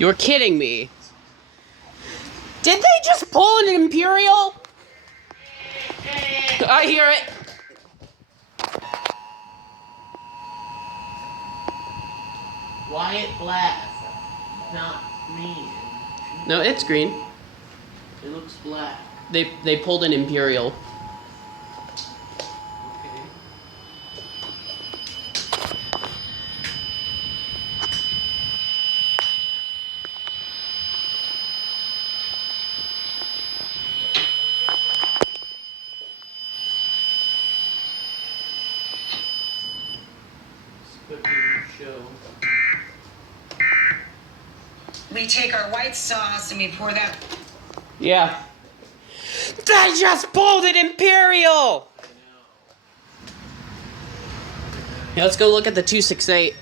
You're kidding me. Did they just pull an Imperial? I hear it. Wyatt Black, not green. No, it's green. It looks black. They pulled an Imperial. Okay. Show. We take our white sauce and we pour that. Yeah. They just pulled an Imperial! Yeah, let's go look at the 268.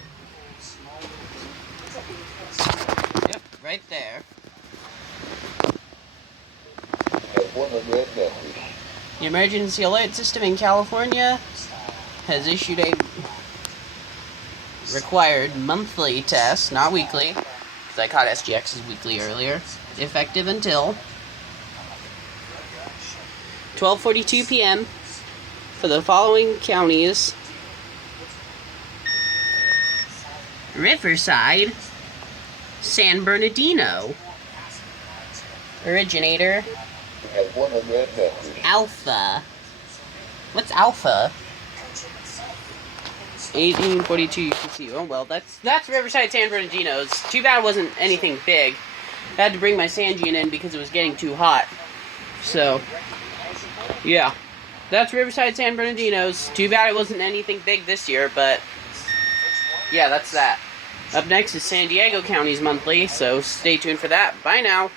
Yep, right there. The emergency alert system in California has issued a required monthly test, not weekly, because I caught SGX's weekly earlier, effective until 12:42 p.m. for the following counties: Riverside, San Bernardino. Originator, Alpha. What's Alpha? 1842, you can see. Oh well, that's Riverside, San Bernardino. It's too bad it wasn't anything big. I had to bring my Sanjian in because it was getting too hot. So, yeah. That's Riverside, San Bernardino's. Too bad it wasn't anything big this year, but yeah, that's that. Up next is San Diego County's monthly, so stay tuned for that. Bye now.